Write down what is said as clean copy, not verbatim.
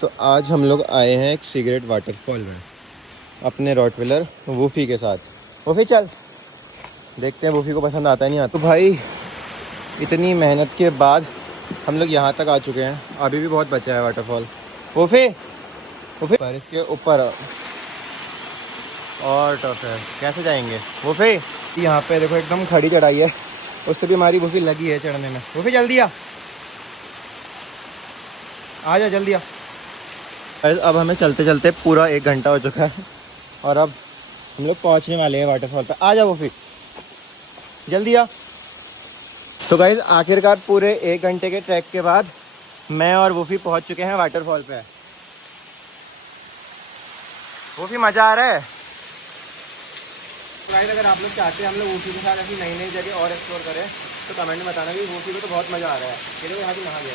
तो आज हम लोग आए हैं एक सिगरेट वाटरफॉल में अपने रॉटविलर वूफी के साथ। वूफी चल, देखते हैं वूफी को पसंद आता है नहीं आता। तो भाई इतनी मेहनत के बाद हम लोग यहाँ तक आ चुके हैं, अभी भी बहुत बचा है वाटरफॉल। वूफी वूफी पर इसके ऊपर और टफ है, कैसे जाएंगे वूफी? यहाँ पे देखो एकदम खड़ी चढ़ाई है, उससे भी हमारी वूफी लगी है चढ़ने में। वूफी जल्दी आ जा जल्दी आ। अब हमें चलते चलते पूरा 1 घंटा हो चुका है और अब हम लोग पहुंचने वाले हैं वाटरफॉल पे। आ जाओ फिर, जल्दी आ। तो गाइस आखिरकार पूरे 1 घंटे के ट्रैक के बाद मैं और वूफी पहुंच चुके हैं वाटरफॉल पे। वूफी मज़ा आ रहा है? गाइस अगर आप लोग चाहते हैं हम लोग वूफी के साथ ऐसी नई नई जगह और एक्सप्लोर करें तो कमेंट में बताना कि वूफी को तो बहुत मज़ा आ रहा है। ये देखो यहाँ की नहा गया।